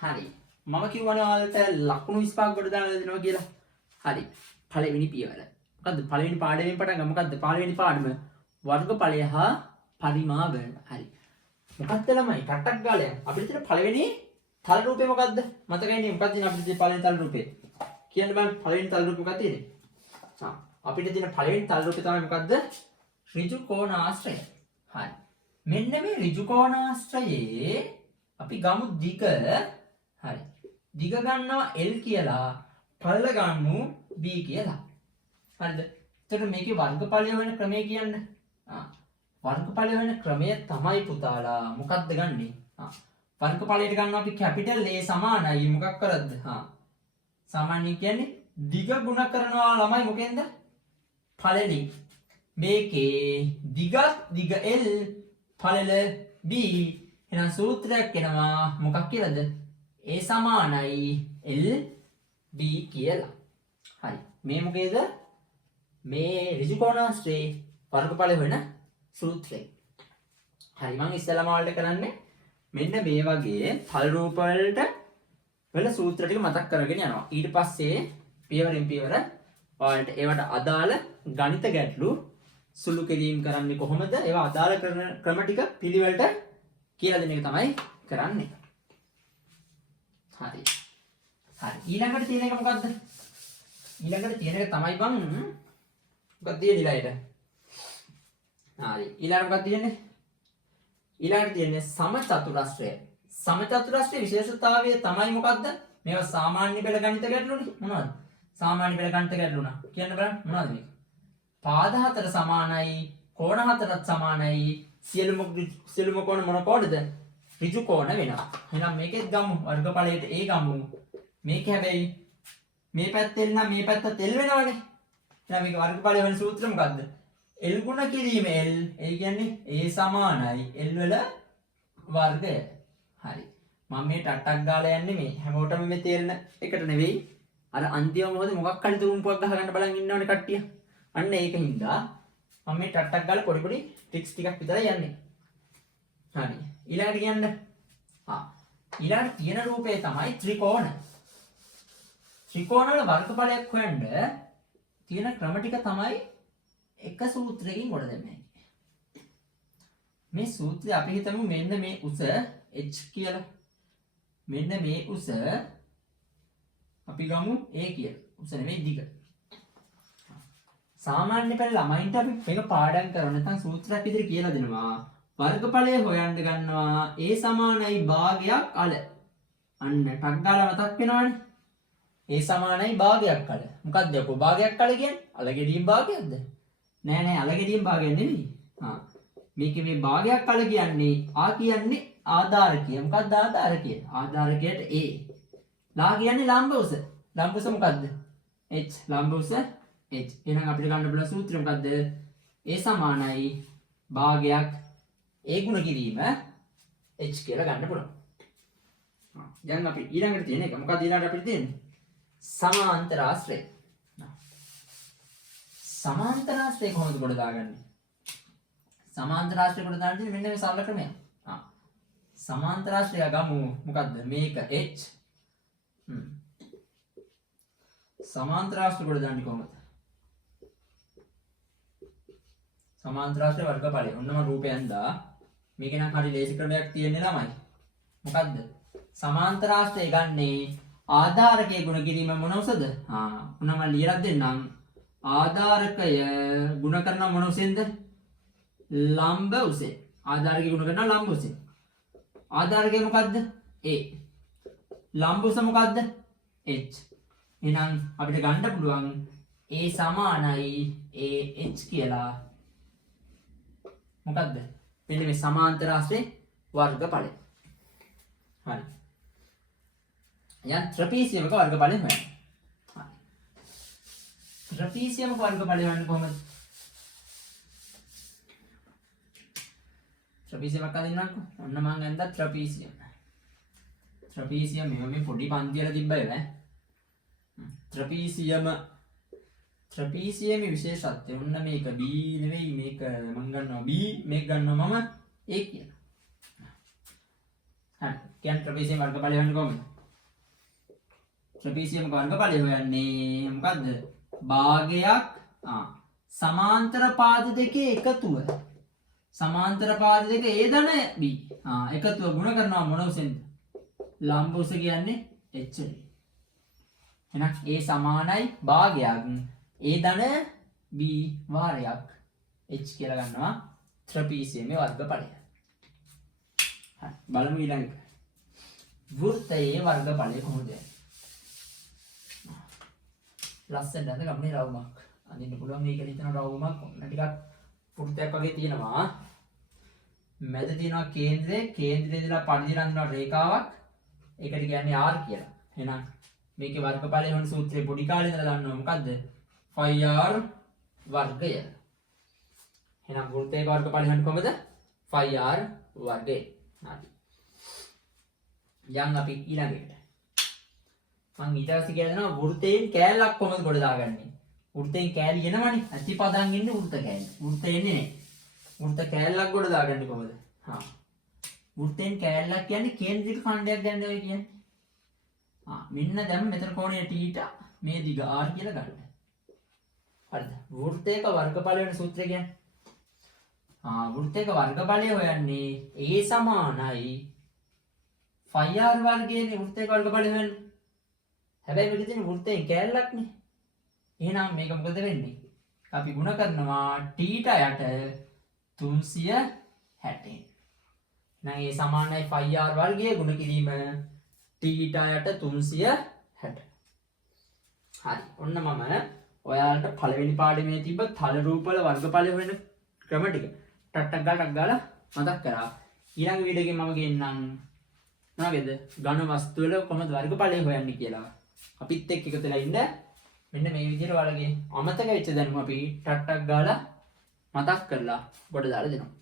හරි. මම කිව්වනේ ඔයාලට ලකුණු 25ක් ගොඩ දාලා දෙනවා කියලා. හරි. පළවෙනි පියවර. මොකද්ද පළවෙනි පාඩමෙන් පටන් ගමු. මොකද්ද පළවෙනි පාඩම? වර්ගඵලය හා පරිමාව. හරි. මොකක්ද ළමයි? ටට්ටක් ගාලා යන්න. අපිට තියෙන පළවෙනි තල රූපේ මොකද්ද? මතකයිනේ මොකක්ද තියෙන අපිට තියෙන පළවෙනි තල රූපේ? කියන්න බෑ පළවෙනි තල රූපේ මොකක්ද තියෙන්නේ? අපිට තියෙන පළවෙනි තල රූපේ තමයි මොකද්ද? ඍජු කෝණාශ්‍රය. හරි. මෙන්න මේ ඍජු කෝණාශ්‍රයේ අපි ගමු දිග. හරි. දිග ගන්නවා L කියලා, පළල ගන්නු B කියලා. හරිද? එතකොට මේකේ වර්ගඵලය වෙන ක්‍රමය කියන්න. වර්ගඵලය වෙන ක්‍රමය තමයි පුතාලා මොකක්ද ගන්නෙ? වර්ගඵලයට ගන්නවා අපි කැපිටල් A සමානයි මොකක් කරද්ද? සාමාන්‍යයෙන් කියන්නේ දිග ගුණ කරනවා ළමයි මොකෙන්ද? පළලෙන්. මේකේ දිග L පළල B. එහෙනම් සූත්‍රයක් එනවා මොකක් කියලාද? A සමානයි L B කියලා. හරි. මේ මොකේද? මේ ඍජු කෝණාශ්‍රයේ වර්ගඵල වෙන සූත්‍රය. හරි මම ඉස්සෙල්ලාම ඔයාලට කරන්නේ මෙන්න මේ වගේ තල් රූප වලට වල සූත්‍ර ටික මතක් කරගෙන යනවා. ඊට පස්සේ පියවරෙන් පියවර ඔයාලට ඒවට අදාළ ගණිත ගැටලු සුළු කිරීම කරන්නේ කොහොමද? ඒවා අදාළ කරන ක්‍රම ටික පිළිවෙලට කියලා දෙන එක තමයි කරන්නේ. හරි. හරි. ඊළඟට තියෙන එක මොකද්ද? ඊළඟට තියෙන එක තමයි බං මොකක්ද තියෙන්නේ ඊළඟට? හරි. ඊළඟට මොකක්ද තියෙන්නේ? ඊළඟට තියෙන්නේ සමචතුරස්‍රය. සමචතුරස්‍රයේ විශේෂතාවය තමයි මොකද්ද? මේවා සාමාන්‍ය පෙළ ගණිත ගැටලුනේ. මොනවද? සාමාන්‍ය පෙළ ගණිත ගැටලුණා. කියන්න බලන්න මොනවද මේක? පාද හතර සමානයි, කෝණ හතරත් සමානයි. සියලුම කෝණ මොන කෝණද? ඍජු කෝණ වෙනවා. එහෙනම් මේකෙත් ගමු වර්ගඵලයට A ගමු. මේක හැබැයි මේ පැත්තෙන් නම් මේ පැත්ත තෙල් වෙනවනේ. එහෙනම් මේක වර්ගඵලය වෙන සූත්‍රය මොකද්ද? L ගුණ කිරීම L. ඒ කියන්නේ A සමානයි L වල වර්ගය. හරි. මම මේ ටට්ටක් ගාලා යන්නේ මේ හැමෝටම මේ තේරෙන එකට නෙවෙයි. අර අන්තිම මොකද මොකක් හරි තුරුම්පුවක් ගහගන්න බලන් ඉන්නවනේ කට්ටිය. අන්න ඒකින්දා මම මේ ටට්ටක් ගාලා පොඩි පොඩි ට්‍රික්ස් ටිකක් විතරයි යන්නේ. හරි. ඊළඟට කියන්න. ඊළඟට තියෙන රූපේ තමයි ත්‍රිකෝණ. ත්‍රිකෝණ වල වර්ගඵලයක් හොයන්න තියෙන ක්‍රම ටික තමයි එක සූත්‍රයකින් ගොඩ දෙන්නේ. මේ සූත්‍රය අපි හිතමු මෙන්න මේ උස h කියලා. මෙන්න මේ උස අපි ගමු a කියලා. උස නෙමෙයි දිග. සාමාන්‍ය පෙළ ළමයින්ට අපි මේක පාඩම් කරන නැත්නම් සූත්‍රයක් විදිහට කියලා දෙනවා. වර්ගඵලය හොයන්න ගන්නවා a සමානයි භාගයක් අල. අන්න ටක් ගාලා මතක් වෙනවනේ. a සමානයි භාගයක් අල. මොකක්ද යකෝ භාගයක් අල කියන්නේ? අල ගෙඩියෙන් භාගයක්ද? නෑ අල ගෙඩියෙන් භාගයක් නෙමෙයි. මේකේ මේ භාගයක් අල කියන්නේ ආ කියන්නේ ආධාරකය. මොකක්ද ආධාරකය? ආධාරකයට a. ලා කියන්නේ ලම්බ උස. ලම්බ උස මොකක්ද? h. ලම්බ උස h. එහෙනම් අපිට ගන්න පුළුවන් සූත්‍රය මොකද්ද? a සමානයි භාගයක් a ගුණ කිරීම h කියලා ගන්න පුළුවන්. දැන් අපි ඊළඟට තියෙන එක මොකක්ද ඊළඟට අපිට තියෙන්නේ? සමාන්තර ආශ්‍රය. සමාන්තර ආශ්‍රය කොහොමද ගොඩ දාගන්නේ? සමාන්තර ආශ්‍රය ගොඩ දාන්නේ මෙන්න මේ සරල ක්‍රමය. සමාන්තර ආශ්‍රය ගමු මොකද්ද? මේක h. සමාන්තර ආශ්‍රය ගොඩ දාන්නේ කොහොමද? සමාන්තර ආශ්‍රය වර්ගඵලය. ඔන්නම රූපයෙන් දා මේක නම් හරි ලේසි ක්‍රමයක් තියෙන්නේ ළමයි. මොකද්ද? සමාන්තර ආශ්‍රය ගන්නේ ආධාරකයේ ගුණ කිරීම මොන උසද? මොනම ලියලා දෙන්නම්. ආධාරකය ගුණ කරන මොන උසෙන්ද? ලම්බ උසෙන්. ආධාරකය ගුණ කරන ලම්බ උසෙන්. ආධාරකය මොකද්ද? a. ලම්බ උස මොකද්ද? h. එහෙනම් අපිට ගන්න පුළුවන් a සමානයි ah කියලා. මොකද්ද? මෙන්න මේ සමාන්තර ආශ්‍රේ වර්ගඵලය. හරි. යන් ත්‍රපීසියමක වර්ගඵලය හොයන්න. හරි. ත්‍රපීසියමක වර්ගඵලය හොයන්න කොහොමද? ත්‍රපීසියමක් අදින්නම්කෝ. ඔන්න මම ගන්නවා ත්‍රපීසියම. ත්‍රපීසියම මේ පොඩි පන්ති වල තිබ්බ ඒවා. ත්‍රපීසියමේ විශේෂත්වය ඔන්න මේක B නෙවෙයි මේක මම ගන්නවා B මේක ගන්නවා මම A කියලා. හරි. කියන්නේ ට්‍රපීසියම් වර්ගඵලය හොයන්නේ කොහොමද? ට්‍රපීසියම් වර්ගඵලය හොයන්නේ මොකද්ද? භාගයක් සමාන්තර පාද දෙකේ එකතුව. සමාන්තර පාද දෙක A ධන B. එකතුව ගුණ කරනවා මොන උසෙන්ද? ලම්බ උස කියන්නේ h වලින්. එහෙනම් A සමානයි භාගයක් A ධන B වාරයක් h කියලා ගන්නවා ත්‍රපීසියමේ වර්ගඵලය. හරි බලමු ඊළඟ. වෘත්තයේ වර්ගඵලය කොහොමද? ලස්සනට අද ගමනේ රවුමක්. අඳින්න පුළුවන් මේක හිතන රවුමක් ඔන්න ටිකක් වෘත්තයක් වගේ තියෙනවා. මැද තියෙනවා කේන්ද්‍රය. කේන්ද්‍රයේ ඉඳලා පරිධි රඳන රේඛාවක්. ඒකට කියන්නේ R කියලා. එහෙනම් මේකේ වර්ගඵලය වෙන සූත්‍රය පොඩි කාලේ ඉඳලා දන්නවා මොකද්ද? phi r වර්ගය. එහෙනම් වෘත්තයේ වර්ගඵලය හොයන්නේ කොහමද? phi r වර්ගය. හරි. යන් අපි ඊළඟට. මම ඊට පස්සේ කියලා දෙනවා වෘත්තයෙන් කෑල්ලක් කොහොමද ගොඩ දාගන්නේ? වෘත්තයෙන් කෑලි එනවනේ. අතිපදන් ඉන්නේ වෘත්ත කෑලි. වෘත්ත එන්නේ නැහැ. වෘත්ත කෑල්ලක් ගොඩ දාගන්නේ කොහොමද? වෘත්තයෙන් කෑල්ලක් කියන්නේ කේන්ද්‍රික ඛණ්ඩයක් ගන්න ඔය කියන්නේ. මෙන්න දැන් මෙතන කෝණය θ මේ දිග r කියලා ගන්න. හරිද? වෘත්තයක වර්ගඵලය වෙන සූත්‍රය කියන්නේ. වෘත්තයක වර්ගඵලය හොයන්නේ a සමානයි phi r වර්ගයනේ වෘත්තයක වර්ගඵලය හොයන්නේ. හැබැයි මේක තියෙන වෘත්තයෙන් කෑල්ලක්නේ. එහෙනම් මේක මොකද වෙන්නේ? අපි ಗುಣ කරනවා θ යට 360. නම් ඒ සමානයි phi r වර්ගය ගුණ කිරීම θ යට 360. හරි. ඔන්න මම ඔයාලට පළවෙනි පාඩමේ තිබ්බ තල රූපවල වර්ගඵලය හොයන ක්‍රම ටික ටක් ගාලා මතක් කරා. ඊළඟ වීඩියෝ එකේ මම ගෙන්නම් මොනවද? ඝන වස්තු වල කොහොමද වර්ගඵලය හොයන්නේ කියලා. අපිත් එක්ක එකතු වෙලා ඉන්න. මෙන්න මේ විදිහට ඔයාලගේ අමතක වෙච්ච දැනුම අපි ටක් ගාලා මතක් කරලා ගොඩ දාලා දෙනවා.